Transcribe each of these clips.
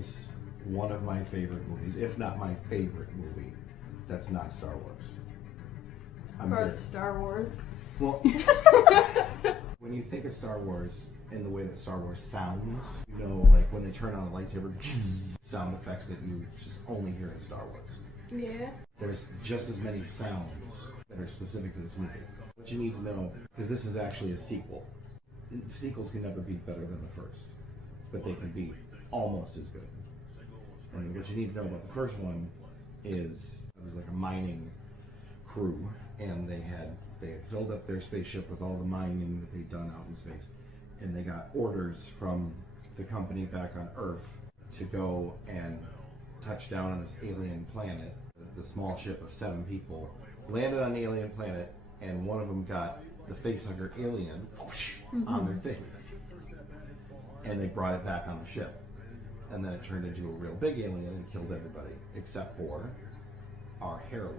is one of my favorite movies, if not my favorite movie, that's not Star Wars. Or Star Wars. Well, when you think of Star Wars in the way that Star Wars sounds, you know, like when they turn on a lightsaber, sound effects that you just only hear in Star Wars. Yeah. There's just as many sounds that are specific to this movie. What you need to know, because this is actually a sequel. Sequels can never be better than the first, but they can be almost as good. And what you need to know about the first one is it was like a mining crew, and they had filled up their spaceship with all the mining that they'd done out in space, and they got orders from the company back on Earth to go and touch down on this alien planet. The small ship of 7 people landed on the alien planet, and one of them got the facehugger alien on their face, and they brought it back on the ship, and then it turned into a real big alien and killed everybody except for our heroine,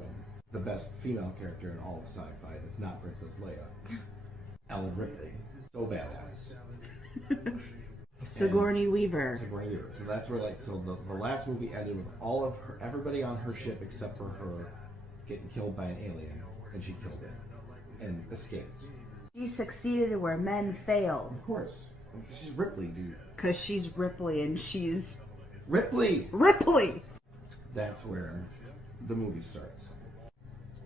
the best female character in all of sci-fi. It's not Princess Leia. Ellen Ripley, so badass. Sigourney Weaver. Sigourney Weaver. So that's where, like, so the last movie ended with all of her, everybody on her ship except for her getting killed by an alien, and she killed it and escaped. She succeeded where men failed. Of course, she's Ripley, dude. Because she's Ripley and she's Ripley. Ripley. That's where the movie starts.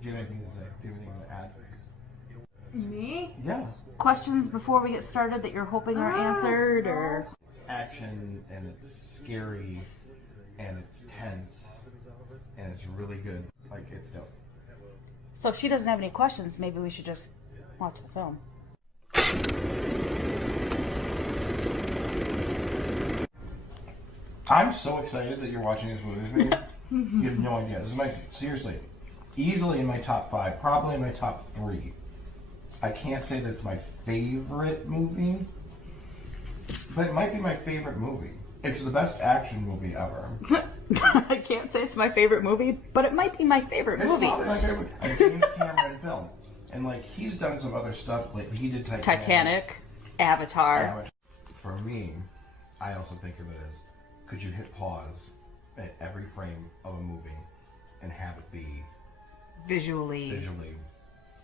Do you have anything to say? Do you have anything to add? Me? Yeah. Questions before we get started that you're hoping are answered, or It's action, and it's scary, and it's tense, and it's really good. Like, it's dope. so if she doesn't have any questions, maybe we should just watch the film. I'm so excited that you're watching this movie with me. You have no idea. This is seriously, easily in my top 5, probably in my top 3. I can't say that it's my favorite movie, but it might be my favorite movie. It's the best action movie ever. I can't say it's my favorite movie, but it might be my favorite It's movie. probably my favorite. A James Cameron film. And, like, he's done some other stuff. Like, he did Titanic, Avatar. For me, I also think of it as, could you hit pause at every frame of a movie and have it be Visually.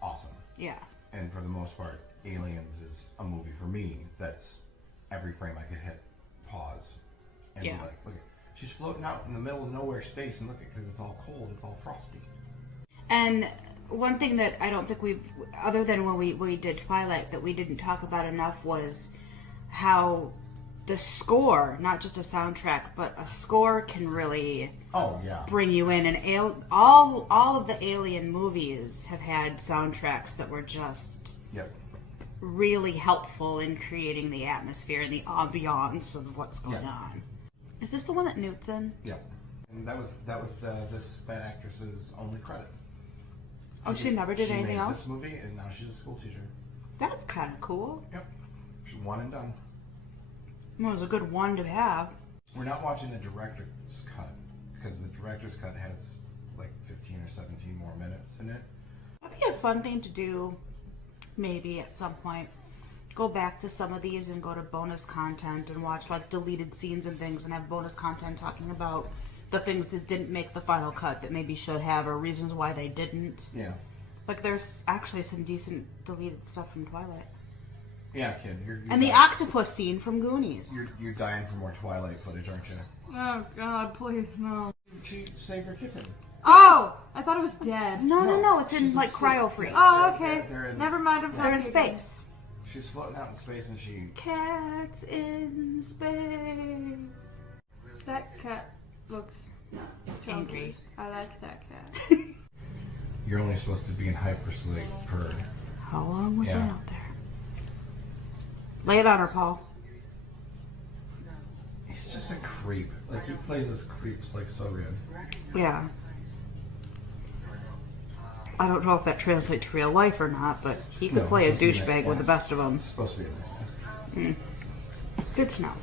awesome? Yeah. And for the most part, Aliens is a movie for me that's every frame I could hit pause and be like, look, she's floating out in the middle of nowhere space, and look, because it's all cold, it's all frosty. And one thing that I don't think we've, other than when we did Twilight, that we didn't talk about enough was how the score, not just a soundtrack, but a score can really bring you in. And all of the Alien movies have had soundtracks that were just really helpful in creating the atmosphere and the ambiance of what's going on. Is this the one that Newt's in? Yeah. And that was that actress's only credit. Oh, she never did anything else? This movie, and now she's a school teacher. That's kind of cool. Yep. She's one and done. Well, it was a good one to have. We're not watching the director's cut, because the director's cut has like 15 or 17 more minutes in it. That'd be a fun thing to do, maybe at some point. Go back to some of these and go to bonus content and watch like deleted scenes and things, and have bonus content talking about the things that didn't make the final cut that maybe should have, or reasons why they didn't. Yeah. Like, there's actually some decent deleted stuff from Twilight. Yeah, kid. You're And the octopus scene from Goonies. You're dying for more Twilight footage, aren't you? Oh God, please no. She saved her kitten. Oh, I thought it was dead. No, it's in she's like asleep. cryo freeze. Oh, okay. They're in- Never mind. They're in space. She's floating out in space, and she... Cats in space. That cat looks chunky. Angry. I like that cat. You're only supposed to be in hypersleep per... How long was Yeah. I out there? Lay it on her, Paul. He's just a creep. Like, he plays his creeps, like, so good. Yeah. I don't know if that translates to real life or not, but he could No, play a supposed to be douchebag with the best of them. It's supposed to be a nice man. Good to know.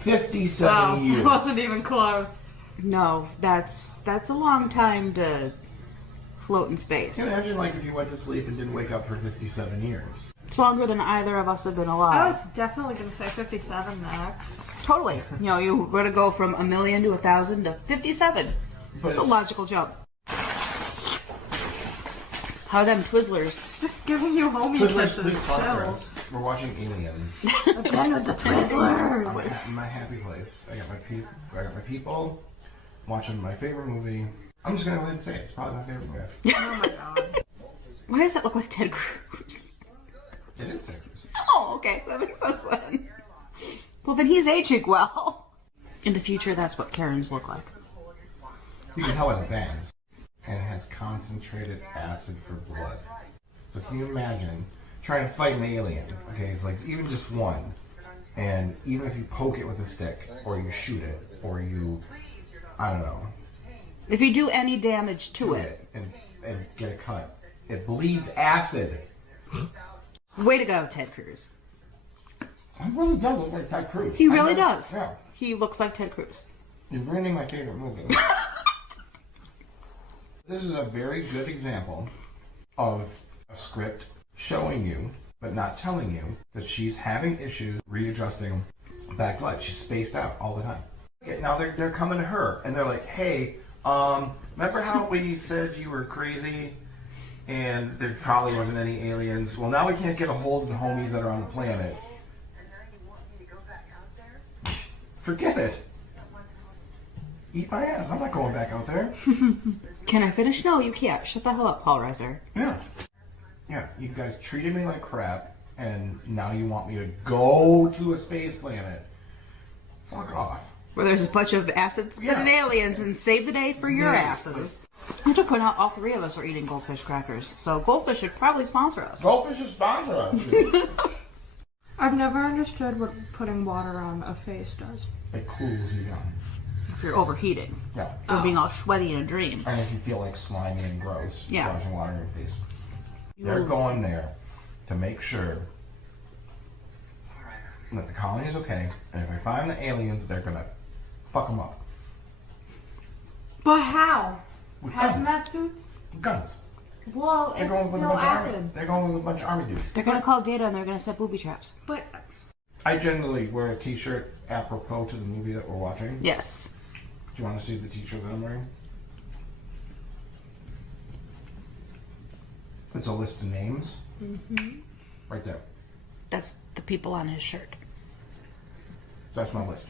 57 Wow, years. wasn't even close. No, that's a long time to float in space. Can you imagine, like, if you went to sleep and didn't wake up for 57 years? It's longer than either of us have been I alive. was definitely gonna say 57 next. Totally. You know, you were to go from 1,000,000 to 1,000 to 57. That's a logical jump. How are them Twizzlers? Just giving you homie Twizzlers, kisses. please sponsor Chill. us. We're watching Aliens. Again with the Twizzlers. In my happy place. I got my people. Watching my favorite movie. I'm just gonna go ahead and say it's probably my favorite movie. Oh my god. Why does that look like Ted Cruz? It is Texas. Oh, okay. That makes sense then. Well, then he's aging well. In the future, that's what Karens look like. You can tell by the bands. And it has concentrated acid for blood. So can you imagine trying to fight an alien? Okay, it's like even just one. And even if you poke it with a stick, or you shoot it, or you, I don't know, If you do any damage to do it, it and get a cut, it bleeds acid. way to go, Ted Cruz. I really does look like Ted Cruz. He really does. Yeah. He looks like Ted Cruz. You're ruining my favorite movie. This is a very good example of a script showing you, but not telling you, that she's having issues readjusting back blood. She's spaced out all the time. Okay, now they're coming to her, and they're like, hey, remember how we said you were crazy and there probably wasn't any aliens? Well, now we can't get a hold of the homies that are on the planet. Forget it. Eat my ass. I'm not going back out there. Can I finish? No, you can't. Shut the hell up, Paul Reiser. Yeah. Yeah, you guys treated me like crap, and now you want me to go to a space planet. Fuck off. Where there's a bunch of acid-spitting aliens and save the day for your asses. I have to point out all three of us are eating goldfish crackers, so Goldfish should probably sponsor us. Goldfish should sponsor us. I've never understood what putting water on a face does. It cools you down. If you're overheating. Yeah. Or being all sweaty in a dream. And if you feel like slimy and gross, Yeah. splashing water in your face. They're going there to make sure that the colony is okay, and if they find the aliens, they're gonna fuck them up. But how? With guns. Hazmat suits? Guns. Well, They're it's going with a still bunch of army. acid. They're going with a bunch of army dudes. They're gonna call Data and they're gonna set booby traps. But I generally wear a t-shirt apropos to the movie that we're watching. Yes. Do you want to see the t-shirt that I'm wearing? It's a list of names. Mm-hmm. Right there. That's the people on his shirt. That's my list.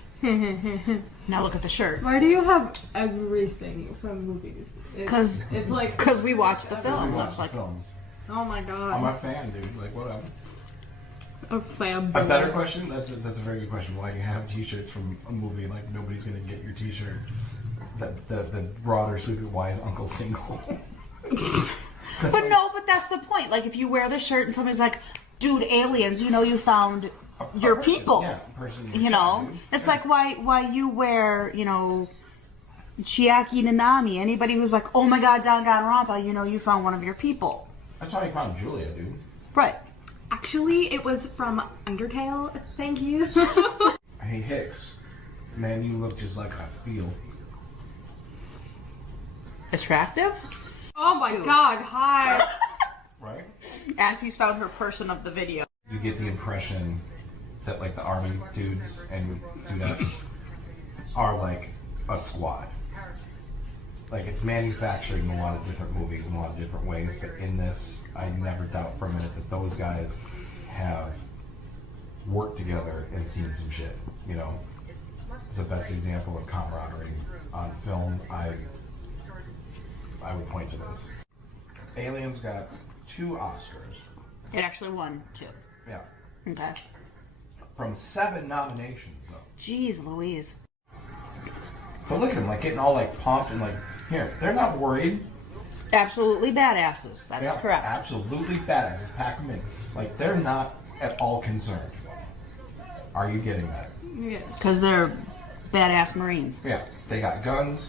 Now look at the shirt. why do you have everything from movies? Because It's like, we watched the film. We watch It's the like, films. oh my I'm god. a fan, dude. Like, whatever. A fan. A better question? That's a very good question. Why do you have t-shirts from a movie like nobody's going to get your t-shirt? The broader sweeping why is Uncle single? but no, but that's the point. Like, if you wear the shirt and somebody's like, dude, aliens, you know you found your person, people. Yeah, person. You know? dude. It's Yeah. like why you wear, you know, Chiaki Nanami. Anybody who's like, oh my god, Danganronpa, you know you found one of your people. That's how I found Julia, dude. Right. Actually, it was from Undertale. Thank you. Hey, Hicks. Man, you look just like I feel. Attractive? oh my god, hi. Right? As he's found her person of the video. You get the impression that like the army dudes and dudettes are like a squad. Like it's manufactured in a lot of different movies in a lot of different ways, but in this, I never doubt for a minute that those guys have worked together and seen some shit. You know, it's the best example of camaraderie on film. I would point to this. Aliens got 2 Oscars. It actually won 2. Yeah. Okay. From 7 nominations, though. Jeez Louise. But look at them, like getting all like pumped and like, here, they're not worried. Absolutely badasses. That is Yeah, correct. Absolutely badasses. Pack them in. Like they're not at all concerned. Are you getting that? Yeah. Because they're badass Marines. Yeah. They got guns.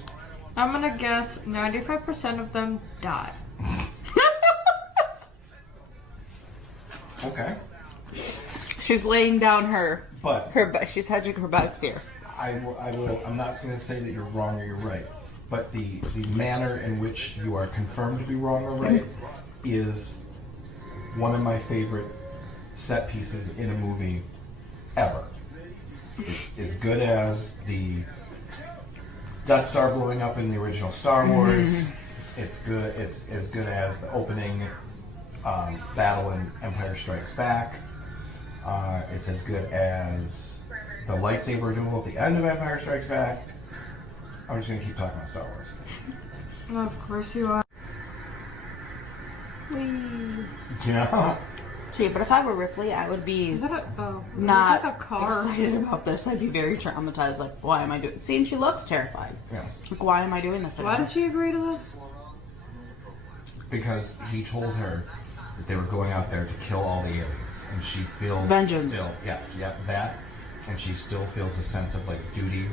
I'm gonna guess 95% of them die. Okay. She's laying down her But she's hedging her bets here. I'm not going to say that you're wrong or you're right. But the manner in which you are confirmed to be wrong or right is one of my favorite set pieces in a movie ever. It's as good as the Death Star blowing up in the original Star Wars. It's good. It's as good as the opening battle in Empire Strikes Back. It's as good as the lightsaber duel at the end of Empire Strikes Back. I'm just gonna keep talking about Star Wars. Of course you are. Yeah. See, but if I were Ripley, I would be Is that a not it's like a car? excited about this. I'd be very traumatized. Like, why am I doing? See, and she looks terrified. Yeah. Like, why am I doing this? Why again? did she agree to this? Because he told her that they were going out there to kill all the aliens, and she feels Vengeance. Still, yeah, that, and she still feels a sense of like duty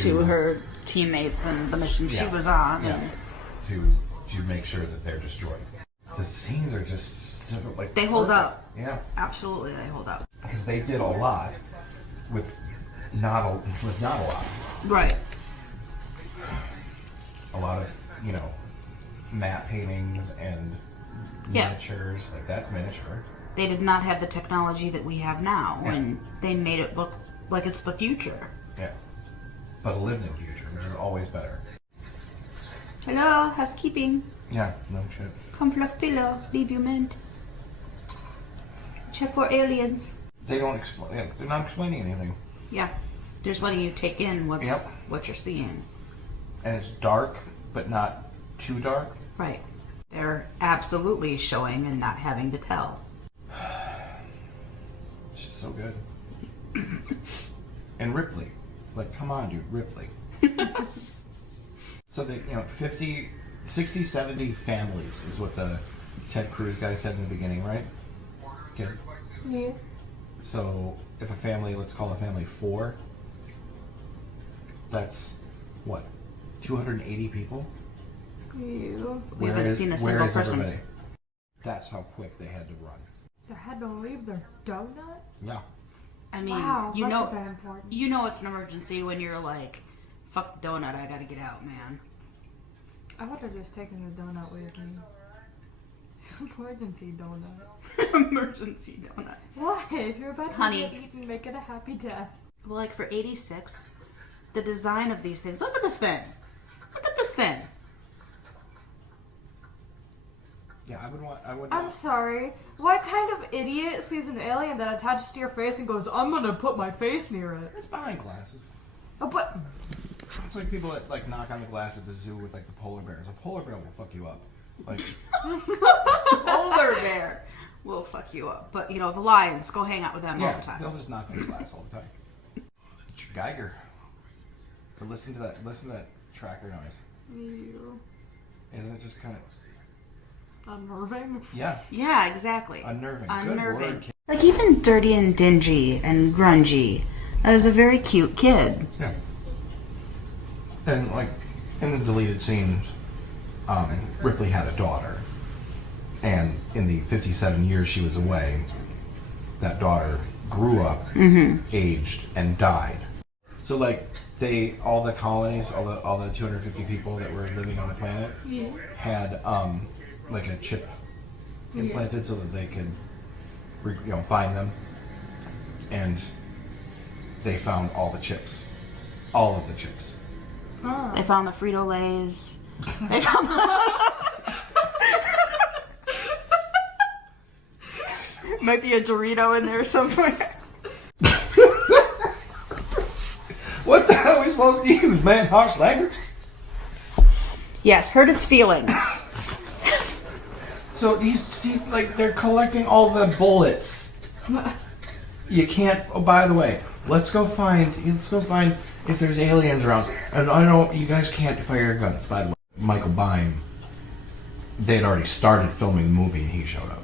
to her teammates and the mission she was on. Yeah. And To make sure that they're destroyed. The scenes are just like they hold up. Yeah, Absolutely, they hold up. because they did a lot with not a lot. Right. A lot of matte paintings and Yeah. miniatures. Like that's miniature. They did not have the technology that we have now, Yeah. and they made it look like it's the future. Yeah, but a lived-in future, which is always better. Hello, housekeeping. Yeah, no shit. Come fluff pillow. Leave you mint. Check for aliens. They don't explain. Yeah, they're not explaining anything, Yeah. They're just letting you take in what you're seeing. and it's dark, but not too dark. Right. They're absolutely showing and not having to tell. It's just so good. And Ripley, like, come on, dude, Ripley. So the 50, 60, 70 families is what the Ted Cruz guy said in the beginning, right? Okay. Yeah. So if a family, let's call a family 4, that's what, 280 people? You. We haven't seen a single person. Everybody? That's how quick they had to run. They had to leave their donut? Yeah. I mean, Wow, you must know, have been important. you know it's an emergency when you're like, fuck the donut, I gotta get out, man. I would have just taken the donut with me. Emergency donut. Emergency donut. What? If you're about to Honey. get eaten, make it a happy death. Well, like for 86, the design of these things. Look at this thing. Look at this thing. Yeah, I would I'm sorry. What kind of idiot sees an alien that attaches to your face and goes, I'm gonna put my face near it? It's behind glasses. Oh, but It's like people that like knock on the glass at the zoo with like the polar bears. A polar bear will fuck you up. Like Polar bear will fuck you up. But, the lions, go hang out with them all the they'll time. just knock on the glass all the time. Geiger. But listen to that tracker noise. you Isn't it just kind of unnerving. yeah, Yeah, exactly. unnerving. Unnerving. Good word, kid. Like even dirty and dingy and grungy. That was a very cute kid. Yeah. And like in the deleted scenes, Ripley had a daughter, and in the 57 years she was away, that daughter grew up, aged, and died. So like all the colonies, all the 250 people that were living on the planet had like a chip implanted so that they could find them, and they found all the chips, all of the chips. They found the Frito-Lays. They found Might be a Dorito in there somewhere. What the hell are we supposed to use, man? Harsh language? Yes, hurt its feelings. So he's like they're collecting all the bullets. You can't. Oh, by the way, let's go find if there's aliens around. And I know you guys can't fire guns. By the way, Michael Biehn, they had already started filming the movie and he showed up.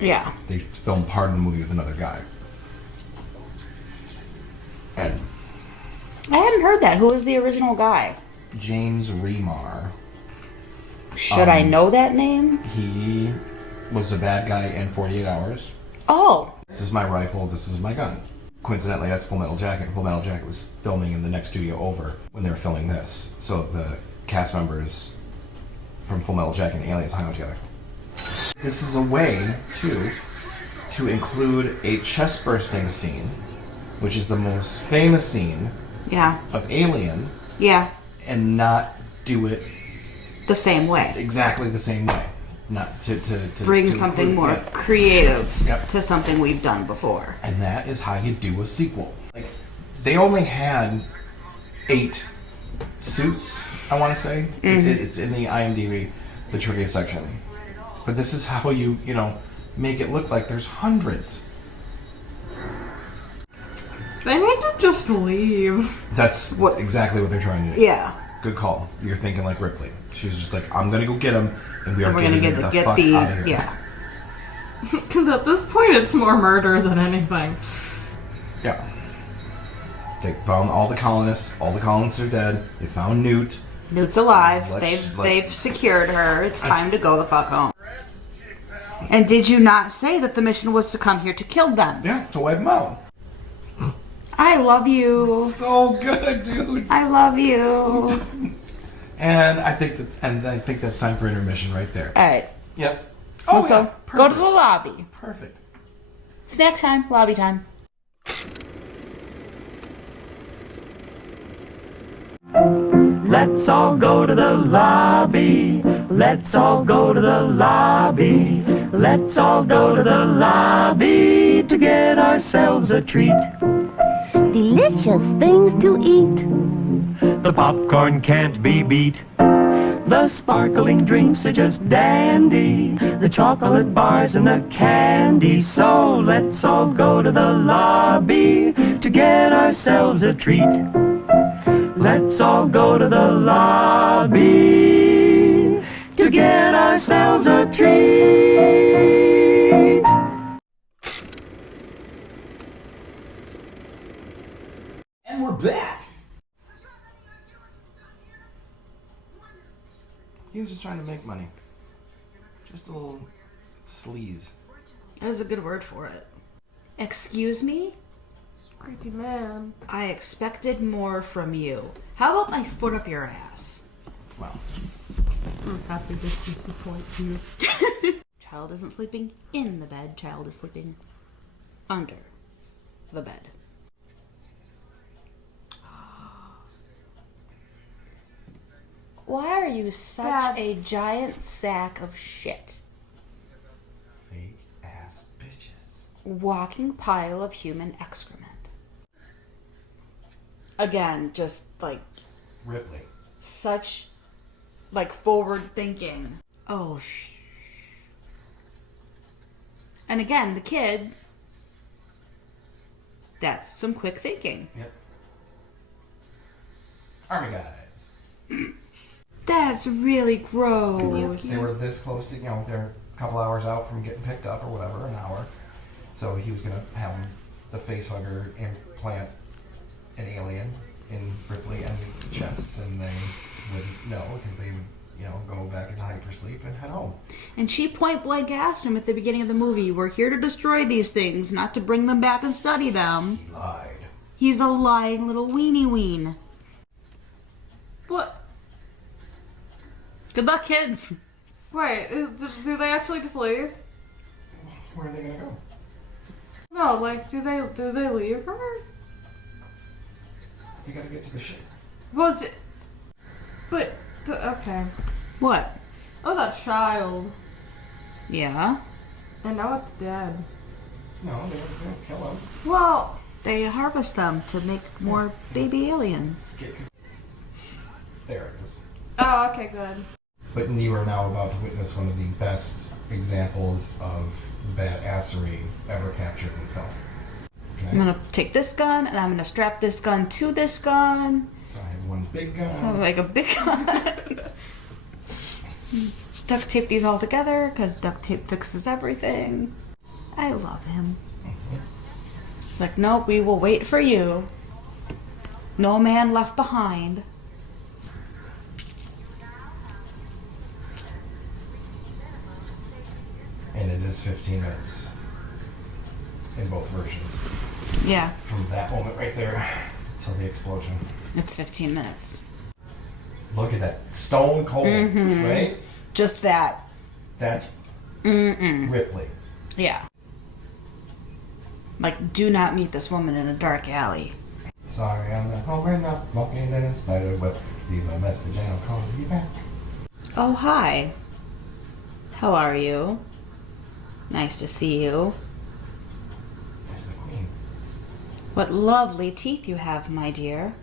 Yeah. They filmed part of the movie with another guy. And I hadn't heard that. Who was the original guy? James Remar, Should I know that name? he was a bad guy in 48 Hours. Oh. This is my rifle, this is my gun. Coincidentally, that's Full Metal Jacket. Full Metal Jacket was filming in the next studio over when they were filming this. So the cast members from Full Metal Jacket and Aliens hung out together. This is a way to to include a chest bursting scene, which is the most famous scene Yeah. of Alien, Yeah. and not do it The same way. exactly the same way. Not to Bring to something include- more yeah. creative Yep. to something we've done before. And that is how you do a sequel. Like, they only had 8 suits, I want to say. It's in the IMDb, the trivia section. But this is how you make it look like there's hundreds. They need to just leave. That's exactly what they're trying to do. Yeah. Good call. You're thinking like Ripley. She's just like, I'm gonna go get him, and we are We're gonna getting get the fuck out of here. yeah. Because at this point, it's more murder than anything. Yeah. They found all the colonists. All the colonists are dead. They found Newt. Newt's alive. Let's- They've secured her. It's time to go the fuck home. And did you not say that the mission was to come here to kill them? Yeah, to wipe them out. I love you. So good, dude. I love you. And I think that's time for intermission right there. All right. Yep. Let's yeah. go to the lobby. Perfect. Snack time. Lobby time. Let's all go to the lobby. Let's all go to the lobby. Let's all go to the lobby to get ourselves a treat. Delicious things to eat. The popcorn can't be beat. The sparkling drinks are just dandy. The chocolate bars and the candy. So let's all go to the lobby to get ourselves a treat. Let's all go to the lobby to get ourselves a treat. And we're back. He was just trying to make money. Just a little sleaze. That's a good word for it. Excuse me? Creepy man. I expected more from you. How about my foot up your ass? Well, I'm happy to disappoint you. Child isn't sleeping in the bed. Child is sleeping under the bed. Why are you such Dad. a giant sack of shit? fake ass bitches. Walking pile of human excrement. Again, just like Ripley. such like forward thinking. Oh And again, the kid, that's some quick thinking. Yep. Army guys. That's really gross. They were this close to, they're a couple hours out from getting picked up or whatever, an hour. So he was going to have the face hugger implant an alien in Ripley and Newt's chests, and they wouldn't know because they would, go back into hypersleep and head home. And she point blank asked him at the beginning of the movie, we're here to destroy these things, not to bring them back and study them. He lied. He's a lying little weenie ween. What? Good luck, kid. Wait, do they actually just leave? Where are they going to go? No, like, do they leave her? You got to get to the ship. Well, okay. What? That was a child. Yeah. And now it's dead. No, they don't kill him. Well, They harvest them to make more baby aliens. There it is. oh, okay, good. But you are now about to witness one of the best examples of badassery ever captured in film. Okay? I'm gonna take this gun and I'm gonna strap this gun to this gun. So I have one big gun. So like a big gun. Duct tape these all together because duct tape fixes everything. I love him. It's like, nope, we will wait for you. No man left behind. And it is 15 minutes in both versions. Yeah, From that moment right there till the explosion. it's 15 minutes. Look at that. Stone cold, right? Just that. That's Ripley. Yeah. Like, do not meet this woman in a dark alley. Sorry, I'm not home right now. Walking in a spider web. Leave my message and I'll call you back. Oh, hi. How are you? Nice to see you. It's the queen. What lovely teeth you have, my dear.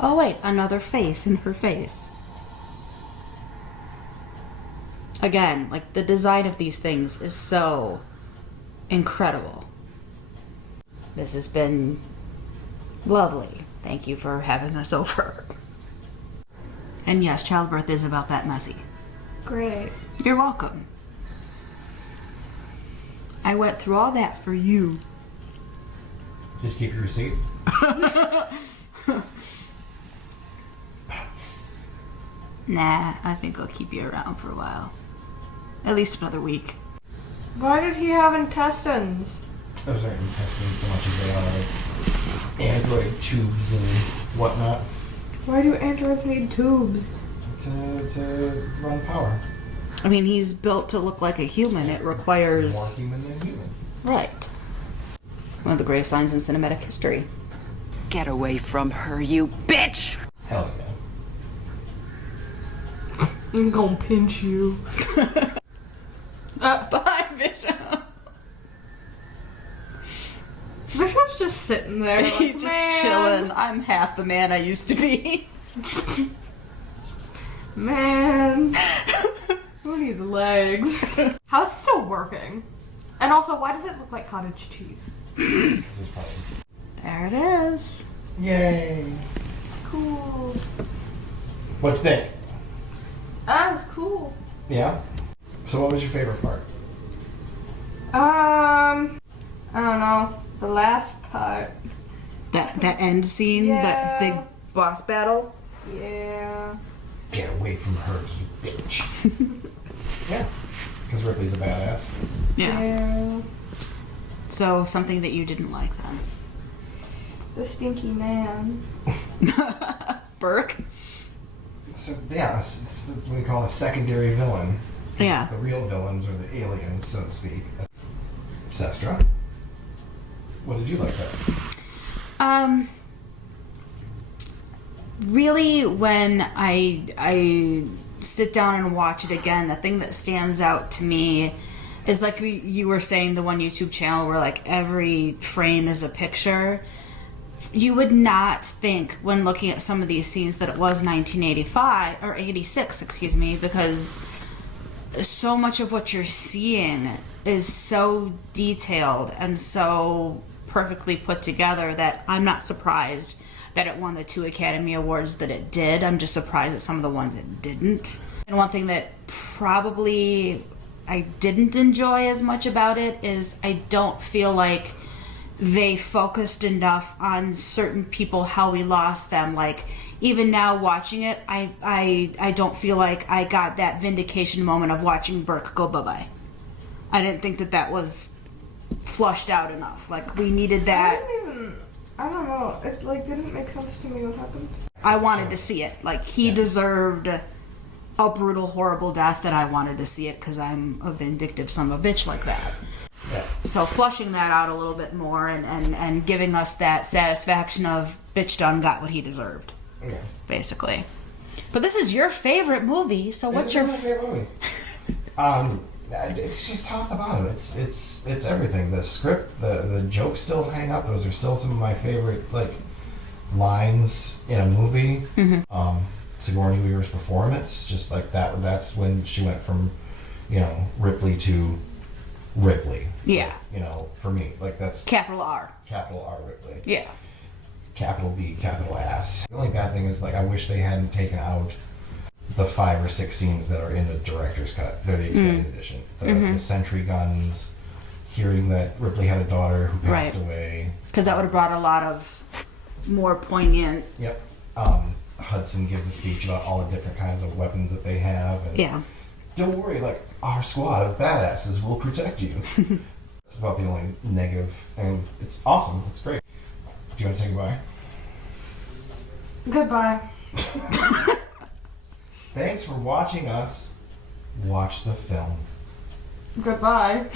Oh, wait, another face in her face. Again, like, the design of these things is so incredible. This has been lovely. Thank you for having us over. And yes, childbirth is about that messy. Great. You're welcome. I went through all that for you. Just keep your receipt. Nah, I think I'll keep you around for a while. At least another week. Why did he have intestines? Those aren't intestines so much as they are android tubes and whatnot Why do androids need tubes? to run power. I mean, he's built to look like a human. It More requires... human than human. Right. One of the greatest lines in cinematic history. Get away from her, you bitch! Hell yeah. I'm gonna pinch you. Bye, Bishop. Bishop's just sitting there. Like, Just man, chilling. I'm half the man I used to be. Man. Who needs legs? How is it still working? And also, why does it look like cottage cheese? This is probably... There it is. Yay! Cool. What you think? That was cool. Yeah? So what was your favorite part? I don't know. The last part. That end scene, that Yeah. big boss battle. Yeah. Get away from her, you bitch. Yeah. Because Ripley's a badass. Yeah. So, something that you didn't like then. The stinky man. Burke? So, yeah, it's what we call a secondary villain. Yeah. The real villains are the aliens, so to speak. Sestra, what did you like best? Really, when I sit down and watch it again, the thing that stands out to me is like you were saying, the one YouTube channel where like every frame is a picture. You would not think when looking at some of these scenes that it was 1985 or 86, excuse me, because so much of what you're seeing is so detailed and so perfectly put together that I'm not surprised that it won the 2 Academy Awards that it did. I'm just surprised at some of the ones it didn't. And one thing that probably I didn't enjoy as much about it is I don't feel like they focused enough on certain people, how we lost them. Like, even now watching it, I don't feel like I got that vindication moment of watching Burke go bye-bye. I didn't think that was flushed out enough. Like, we needed that. I don't know. It like didn't make sense to me what happened. I wanted to see it. Like, he deserved a brutal, horrible death, that I wanted to see it because I'm a vindictive son of a bitch like that. Yeah. So flushing that out a little bit more and giving us that satisfaction of bitch done got what he deserved, Yeah. basically. But this is your favorite movie, so what's your... my favorite movie? It's just top to bottom. It's everything. The script, the jokes still hang up. Those are still some of my favorite like lines in a movie. Sigourney Weaver's performance, just like that. That's when she went from, Ripley to Ripley. Yeah. For me, like that's Capital R. capital R Ripley. Yeah. Capital B, capital ass. The only bad thing is like I wish they hadn't taken out the 5 or 6 scenes that are in the director's cut. They're the extended edition. The sentry guns, hearing that Ripley had a daughter who passed away. Because that would have brought a lot of more poignant... Yep. Hudson gives a speech about all the different kinds of weapons that they have. And don't worry, like, our squad of badasses will protect you. It's about the only negative, and it's awesome. It's great. Do you want to say goodbye? Goodbye. Thanks for watching us watch the film. Goodbye.